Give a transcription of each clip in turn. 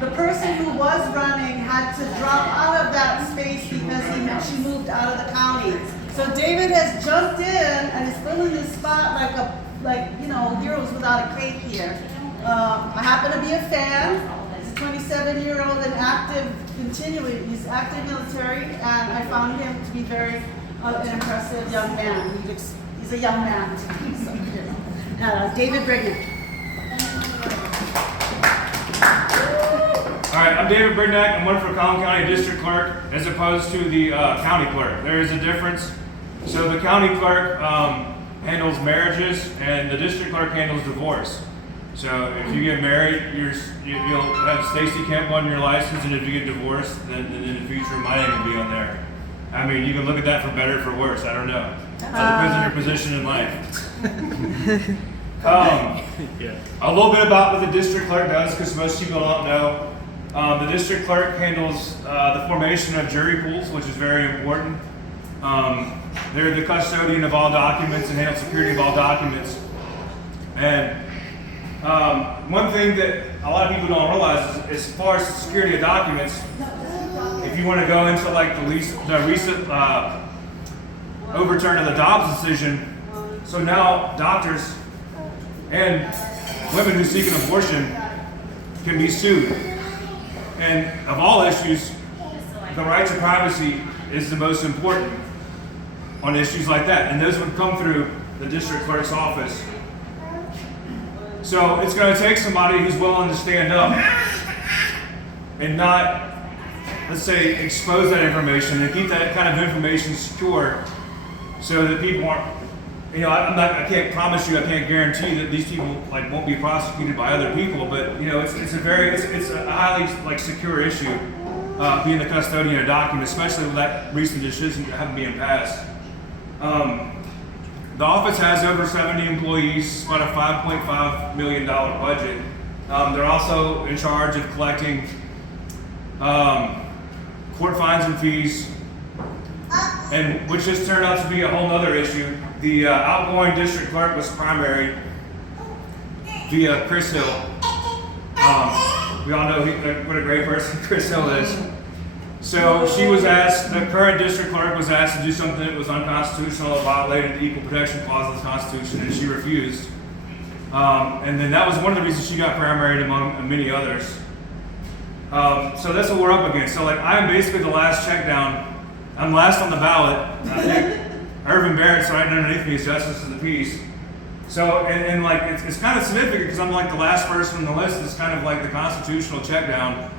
The person who was running had to drop out of that space because she moved out of the county. So David has jumped in and is filling this spot like heroes without a cape here. I happen to be a fan. He's a 27-year-old and active, he's active military, and I found him to be very an impressive young man. He's a young man to me, so, David Brignac. All right, I'm David Brignac. I'm running for Collin County District Clerk as opposed to the County Clerk. There is a difference. So the County Clerk handles marriages, and the District Clerk handles divorce. So if you get married, you'll have Stacy Kemp on your license, and if you get divorced, then in the future my name will be on there. I mean, you can look at that for better or for worse. I don't know. It depends on your position in life. A little bit about what the District Clerk does, because most people don't know. The District Clerk handles the formation of jury pools, which is very important. They're the custodian of all documents and handle security of all documents. And one thing that a lot of people don't realize is as far as the security of documents, if you want to go into like the recent overturn of the Dobbs decision, so now doctors and women who seek an abortion can be sued. And of all issues, the right to privacy is the most important on issues like that. And those would come through the District Clerk's office. So it's going to take somebody who's willing to stand up and not, let's say, expose that information and keep that kind of information secure so that people aren't, I can't promise you, I can't guarantee that these people won't be prosecuted by other people, but it's a highly secure issue, being the custodian of documents, especially with that recent decision having been passed. The office has over 70 employees, about a $5.5 million budget. They're also in charge of collecting court fines and fees, and which has turned out to be a whole other issue. The outgoing District Clerk was primary via Chris Hill. We all know what a great person Chris Hill is. So she was asked, the current District Clerk was asked to do something that was unconstitutional, violated the Equal Protection Clause of the Constitution, and she refused. And then that was one of the reasons she got primaried among many others. So that's what we're up against. So I'm basically the last check down. I'm last on the ballot. I think Irvin Barrett's right underneath me as Justice of the Peace. So, it's kind of significant because I'm the last person on the list. It's kind of like the constitutional check down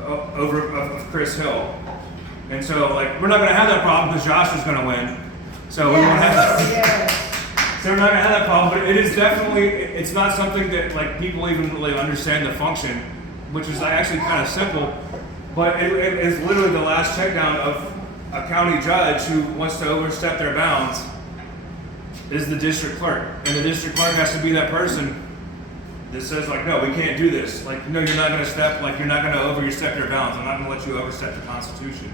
of Chris Hill. And so, we're not going to have that problem because Josh is going to win. So we won't have that. So we're not going to have that problem, but it is definitely, it's not something that people even really understand the function, which is actually kind of simple, but it is literally the last check down of a county judge who wants to overstep their bounds is the District Clerk. And the District Clerk has to be that person that says no, we can't do this. No, you're not gonna you're not gonna overstep your bounds. I'm not gonna let you overstep the Constitution.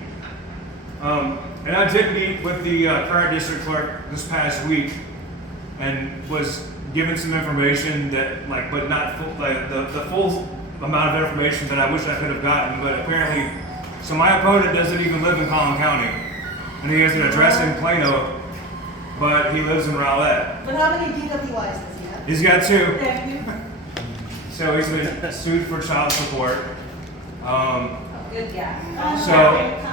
And I did meet with the current District Clerk this past week and was given some information that but not full, the full amount of information that I wish I could have gotten, but apparently, so my opponent doesn't even live in Collin County, and he has an address in Plano, but he lives in Rowlett. But how many DWIs does he have? He's got 2. Thank you. So he's been sued for child support. Good guy.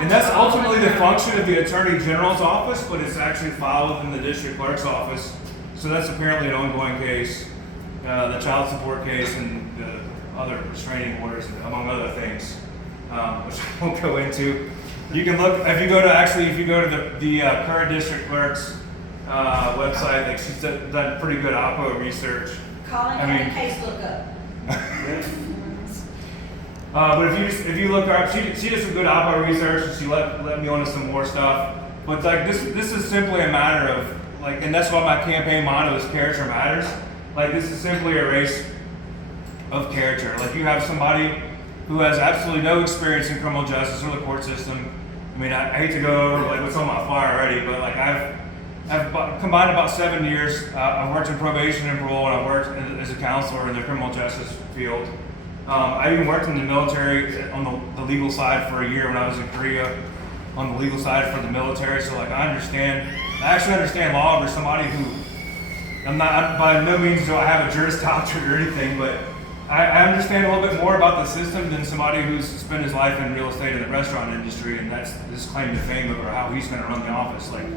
And that's ultimately the function of the Attorney General's office, but it's actually filed within the District Clerk's office. So that's apparently an ongoing case, the child support case and the other restraining orders, among other things, which I won't go into. You can look, if you go to the current District Clerk's website, she's done pretty good oppo research. Collin case lookup. But if you look her up, she did some good oppo research, and she let me onto some more stuff. But this is simply a matter of and that's why my campaign motto is character matters. This is simply a race of character. You have somebody who has absolutely no experience in criminal justice or the court system. I mean, I hate to go over what's on my flyer already, but I've combined about 7 years. I've worked in probation and parole, and I've worked as a counselor in the criminal justice field. I even worked in the military on the legal side for a year when I was in Korea, on the legal side for the military. So like I actually understand law over somebody who, by no means do I have a Juris Doctorate or anything, but I understand a little bit more about the system than somebody who's spent his life in real estate in the restaurant industry, and that's his claim to fame over how he's going to run the office. Like,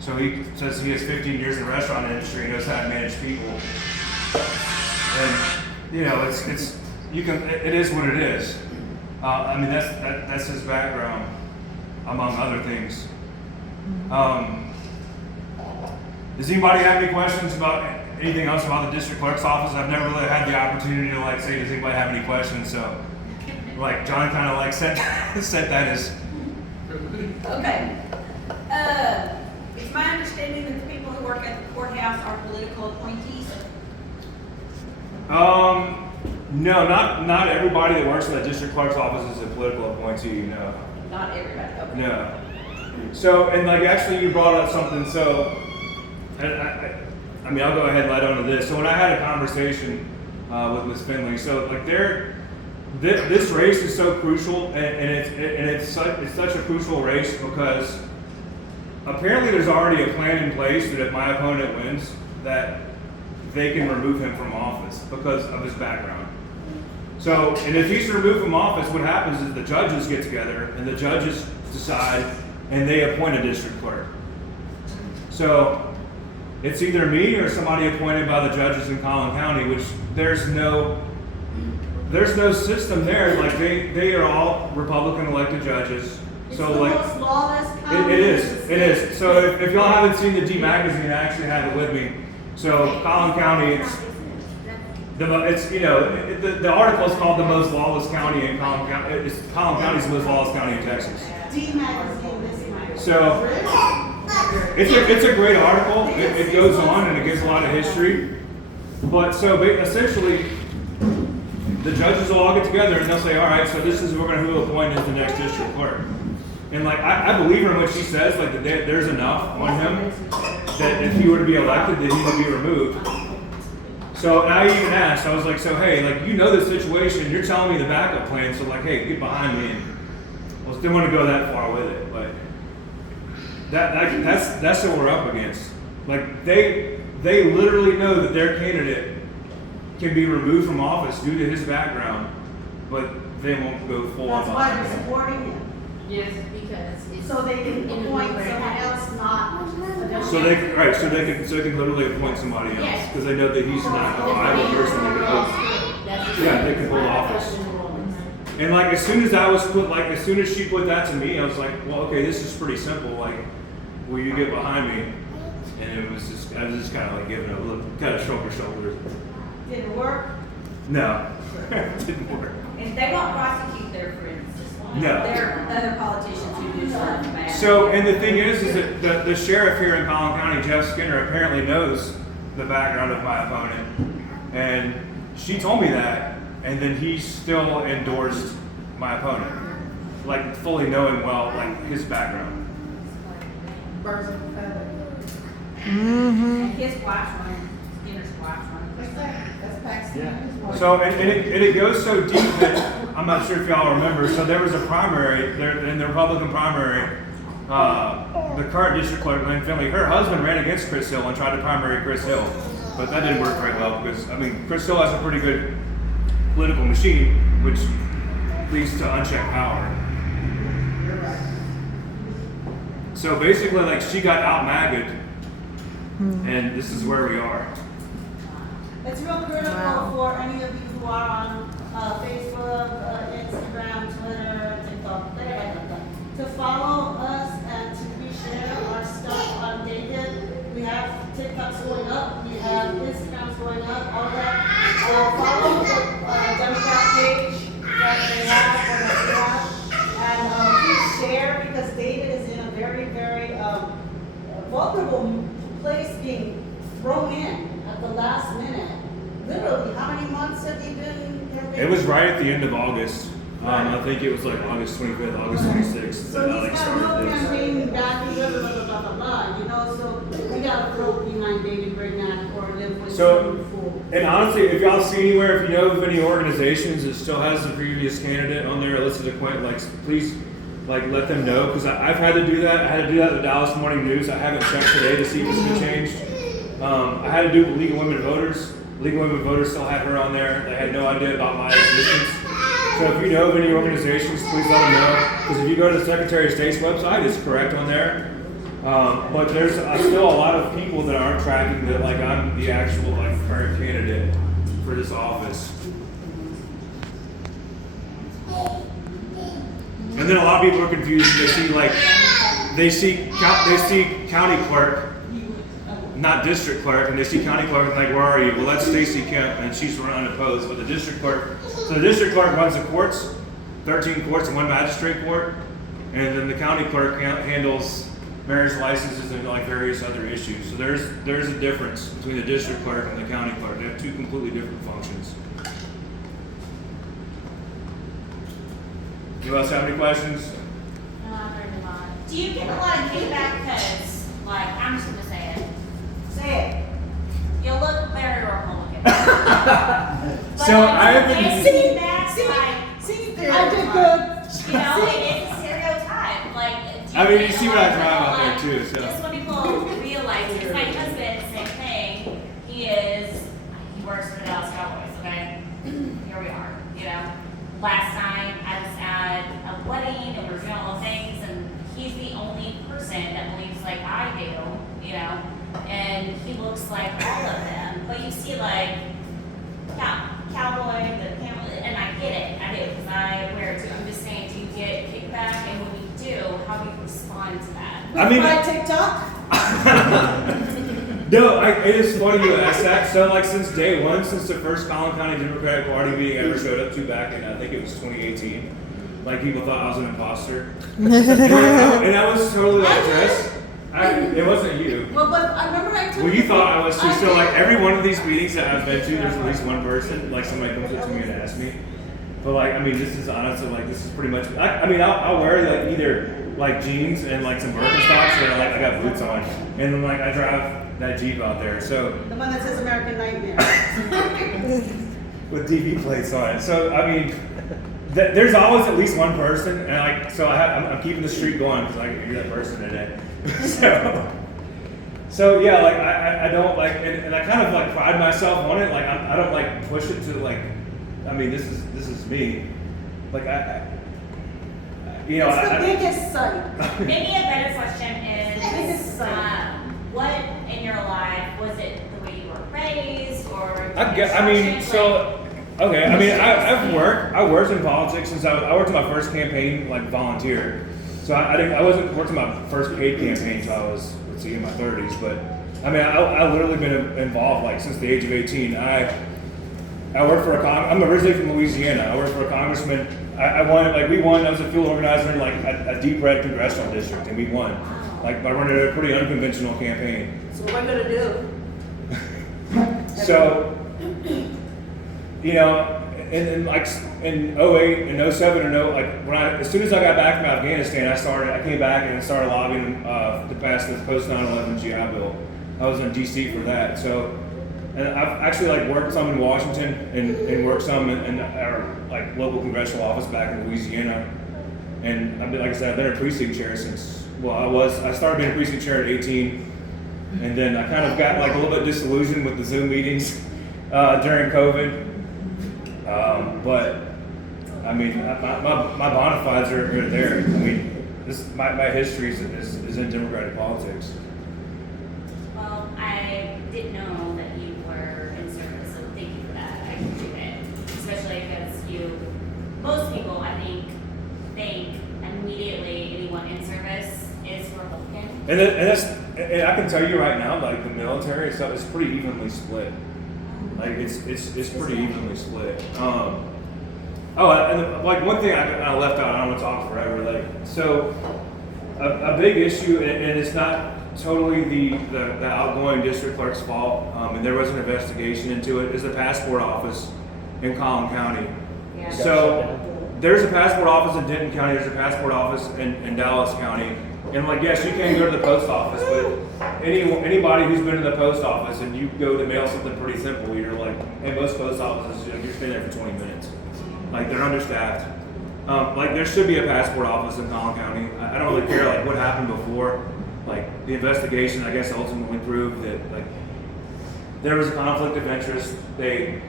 so he says he has 15 years in the restaurant industry and knows how to manage people. And you know, it is what it is. I mean, that's his background, among other things. Does anybody have any questions about anything else about the district clerk's office? I've never really had the opportunity to like say, does anybody have any questions? So, like John kind of like set that as. Okay. It's my understanding that the people who work at the courthouse are political appointees. No, not everybody that works in the district clerk's office is a political appointee. No. Not everybody. Okay. No. So, and like actually, you brought up something. So, I mean, I'll go ahead and let on to this. So when I had a conversation with Ms. Finley, so like this race is so crucial, and it's such a crucial race because apparently there's already a plan in place that if my opponent wins, that they can remove him from office because of his background. So, and if he's removed from office, what happens is the judges get together and the judges decide and they appoint a district clerk. So it's either me or somebody appointed by the judges in Collin County, which there's no system there. Like they are all Republican elected judges. It's so the like most lawless county. it is. So if y'all haven't seen the D magazine, I actually have it with me. So Collin County, the article is called the most lawless county in Collin County. Collin County is the most lawless county in Texas. D magazine, this magazine. So it's a great article. It goes on and it gives a lot of history. But so essentially, the judges will all get together and they'll say, all right, so this is who we're going to appoint as the next district clerk. And like I believe her when she says like that there's enough on him that if he were to be elected, that he would be removed. So and I even asked, I was like, so hey, like you know the situation, you're telling me the backup plan, so like hey, get behind me. And I didn't want to go that far with it, but that's what we're up against. Like they literally know that their candidate can be removed from office due to his background, but they won't go full on. That's why they're supporting him. Yes, because it's. So they can appoint someone else, not. So they can literally appoint somebody else because they know that he's not a viable person that could hold. Yeah, they can hold office. And like as soon as she put that to me, I was like, well, okay, this is pretty simple. Like, will you get behind me? And I was just kind of like giving a look, kind of shoulder to shoulder. Did it work? No, it didn't work. And they won't prosecute their friends. No. There are other politicians who do stuff bad. So, and the thing is that the sheriff here in Collin County, Jeff Skinner, apparently knows the background of my opponent, and she told me that, and then he still endorsed my opponent, like fully knowing well, like his background. Birds of a feather. And his wife's running, Skinner's wife's running. What's that? That's Paxton. So, and it goes so deep that I'm not sure if y'all remember. So there was a primary there in the Republican primary. The current district clerk, Lynn Finley, her husband ran against Chris Hill and tried to primary Chris Hill, but that didn't work very well because I mean Chris Hill has a pretty good political machine, which leads to unchecked power. So basically, like she got out-magged, and this is where we are. It's real critical for any of you who are on Facebook, Instagram, Twitter, TikTok, to follow us and to reshare our stuff on David. We have TikToks going up, we have Instagrams going up, all that. Follow the Democrat page that they have, and please share because David is in a very, very vulnerable place being thrown in at the last minute. Literally, how many months have you been? It was right at the end of August. I think it was like August 25th, August 26th. So he's got no campaign backing, blah, blah, blah, blah, blah, you know, so we gotta throw behind David Brignac or live with So, him for. And honestly, if y'all see anywhere, if you know of any organizations that still has the previous candidate on their list of acquaintance, like please, like let them know, because I've had to do that. I had to do that with the Dallas Morning News. I haven't checked today to see if it's been changed. I had to do it with League of Women Voters. League of Women Voters still had her on there. They had no idea about my existence. So if you know of any organizations, please let them know. Because if you go to the Secretary of State's website, it's correct on there. But there's still a lot of people that aren't tracking that like I'm the actual like current candidate for this office. And then a lot of people are confused. They see county clerk, not district clerk, and they see county clerk and like, where are you? Well, that's Stacy Kemp, and she's run unopposed. But the district clerk, so the district clerk runs the courts, 13 courts and 1 magistrate court, and then the county clerk handles marriage licenses and like various other issues. So there's a difference between the district clerk and the county clerk. They have 2 completely different functions. Anyone else have any questions? No, I'm very divine. Do you get a lot of kickback because, like, I'm just gonna say it. Say it. You look very Republican. So I haven't. See, I did good. You know, it's a stereotype. Like, I mean, you see what I drive out there too. So. Just when people realize it's my husband, same thing. He works for the Dallas Cowboys. Okay, here we are. You know, last night I was at a wedding and we're doing all the things, and he's the only person that believes like I do. You know, and he looks like all of them. But you see, like, cowboy, and I get it. I do because I wear it too. I'm just saying, do you get kickback? And when you do, how do you respond to that? I mean, my TikTok. No, it is funny you ask that. So, like, since day one, since the first Collin County Democratic Party meeting I ever showed up to back in, I think it was 2018, like, people thought I was an imposter. And I was totally like dressed. It wasn't you. Well, but I remember I took. Well, you thought I was too. So, like, every one of these meetings that I've been to, there's at least one person, like, somebody comes up to me and asks me. But, like, I mean, this is honestly, like, this is pretty much, I mean, I'll wear, like, either, like, jeans and, like, some Birkenstocks, or, like, I got boots on. And then, like, I drive that Jeep out there, so. The one that says American Nightmare. With DV plates on it. So, I mean, there's always at least one person, and, like, so I'm keeping the streak going, because, like, you're that person today. So yeah, like, I don't, like, and I kind of, like, pride myself on it, like, I don't, like, push it to, like, I mean, this is me. Like, you know, It's the biggest site. Maybe a better question is, Biggest what in your life, was it the way you were raised, or? I mean, so, okay, I mean, I worked in politics since I worked in my first campaign, like, volunteer. So I wasn't working my first paid campaign until I was, let's see, in my 30s. But I mean, I literally been involved like since the age of 18. I worked for I'm originally from Louisiana. I worked for a congressman. I won, like, we won. I was a field organizer in like a deep red congressional district, and we won. Like, by running a pretty unconventional campaign. So what we're gonna do? So, you know. And like in 08 and 07 and as soon as I got back from Afghanistan, I came back and started lobbying to pass the post 9/11 GI Bill. I was in DC for that. So, and I've actually like worked some in Washington and worked some in our like local congressional office back in Louisiana. And I've been, like I said, I've been a precinct chair since, I started being a precinct chair at 18, and then I kind of got like a little bit disillusioned with the Zoom meetings during COVID. But I mean, my bona fides are there. I mean, my history is in Democratic politics. Well, I didn't know that you were in service, so thank you for that. I appreciate it, especially because most people, I think immediately anyone in service is Republican. And I can tell you right now, like the military and stuff is pretty evenly split. Like it's pretty evenly split. And like one thing I kind of left out, I don't want to talk forever. Like, so a big issue, and it's not totally the outgoing district clerk's fault, and there was an investigation into it, is the passport office in Collin County. Yeah. So there's a passport office in Denton County, there's a passport office in Dallas County. And like, yes, you can go to the post office, but anybody who's been to the post office and you go to mail something pretty simple, you're like, in most post offices, you're staying there for 20 minutes. Like, they're understaffed. Like, there should be a passport office in Collin County. I don't really care like what happened before. Like, the investigation, I guess, ultimately proved that like there was a conflict of interest. They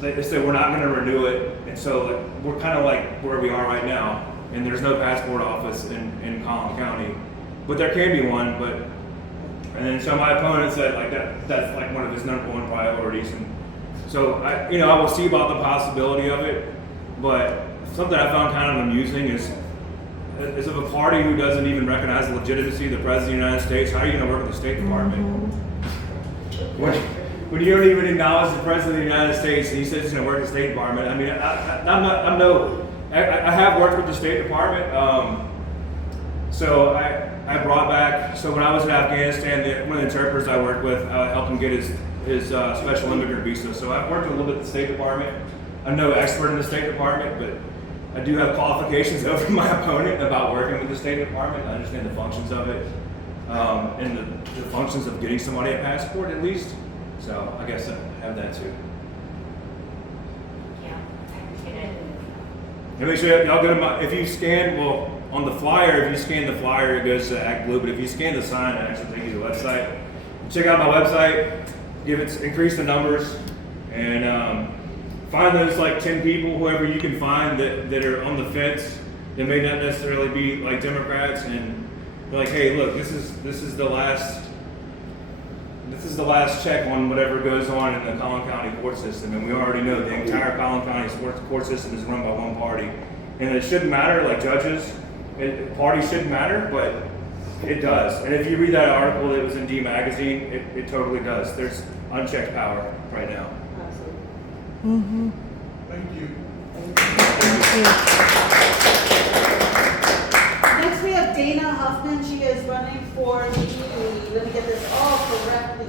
said we're not going to renew it, and so like we're kind of like where we are right now. And there's no passport office in Collin County, but there can be one. And then so my opponent said like that's like one of his number one priorities, and so I will see about the possibility of it. But something I found kind of amusing is of a party who doesn't even recognize the legitimacy of the President of the United States. How are you going to work with the State Department when you don't even acknowledge the President of the United States and he says he's going to work with the State Department? I mean, I have worked with the State Department. So I brought back, so when I was in Afghanistan, one of the interpreters I worked with, I helped him get his special immigrant visa. So I've worked a little bit with the State Department. I'm no expert in the State Department, but I do have qualifications over my opponent about working with the State Department. I understand the functions of it, and the functions of getting somebody a passport at least. So I guess I have that too. Yeah, I appreciate it. And make sure y'all go to if you scan, on the flyer, if you scan the flyer, it goes to Act Blue, but if you scan the sign, it actually takes you to the website. Check out my website, increase the numbers, and find those like 10 people, whoever you can find that are on the fence, that may not necessarily be like Democrats, and be like, hey, look, this is the last check on whatever goes on in the Collin County court system, and we already know the entire Collin County court system is run by one party, and it shouldn't matter, like judges, parties shouldn't matter, but it does. And if you read that article that was in D Magazine, it totally does. There's unchecked power right now. Absolutely. Thank you. Next we have Dana Huffman. She is running for the, let me get this all correctly